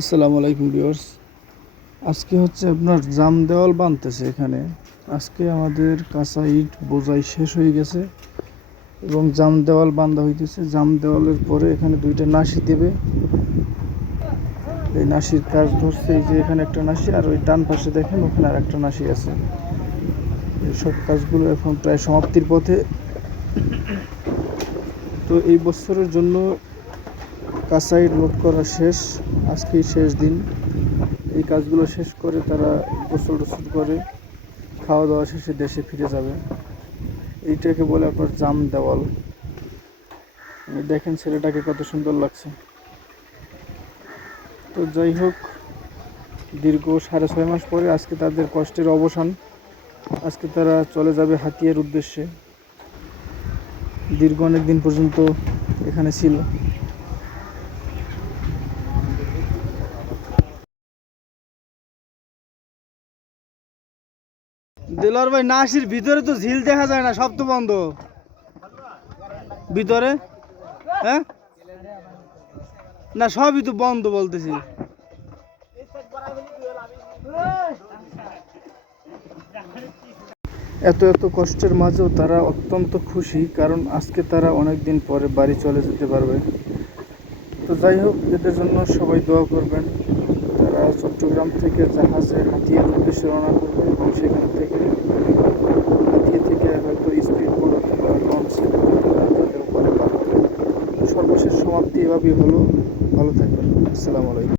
আসসালামু আলাইকুম ভিউয়ার্স। আজকে হচ্ছে আপনার জাম দেওয়াল বানতেছে এখানে। আজকে আমাদের কাঁচা ইট বোঝাই শেষ হয়ে গেছে এবং জাম দেওয়াল বান্ধা হইতেছে। জাম দেওয়ালের পরে এখানে দুইটা নাসি দেবে। এই নাসির কাজ ধরছে, এই যে এখানে একটা নাসি আর ওই ডান পাশে দেখেন ওখানে আর একটা নাসি আছে। এইসব কাজগুলো এখন প্রায় সমাপ্তির পথে। তো এই বছরের জন্য কাঁচা ইট লোড করা শেষ, আজকেই শেষ দিন। এই কাজগুলো শেষ করে তারা গোসল টোসল করে খাওয়া দাওয়া শেষে দেশে ফিরে যাবে। এইটাকে বলে আপনার জাম দেওয়াল। দেখেন ছেলেটাকে কত সুন্দর লাগছে। তো যাই হোক, দীর্ঘ 6.5 মাস পরে আজকে তাদের কষ্টের অবসান। আজকে তারা চলে যাবে হাতিয়ার উদ্দেশ্যে। দীর্ঘ অনেক দিন পর্যন্ত এখানে ছিল। দেলোয়ার ভাই, নাসির ভিতরে তো ঝিল দেখা যায় না, সব তো বন্ধ ভিতরে। হ্যাঁ, না সবই তো বন্ধ বলতেছি। এত এত কষ্টের মাঝেও তারা অত্যন্ত খুশি, কারণ আজকে তারা অনেক দিন পরে বাড়ি চলে যেতে পারবে। তো যাই হোক, এদের জন্য সবাই দোয়া করবেন। তারা চট্টগ্রাম থেকে জাহাজে হাতিয়ার উদ্দেশ্যে রওনা করবে এবং সেখান থেকে হাতিয়া থেকে হয়তো স্পিড বোট অথবা লঞ্চে তাদের উপরে পাঠাবে। সর্বশেষ সমাপ্তি এভাবেই হলো। ভালো থাকবেন। আসসালামু আলাইকুম।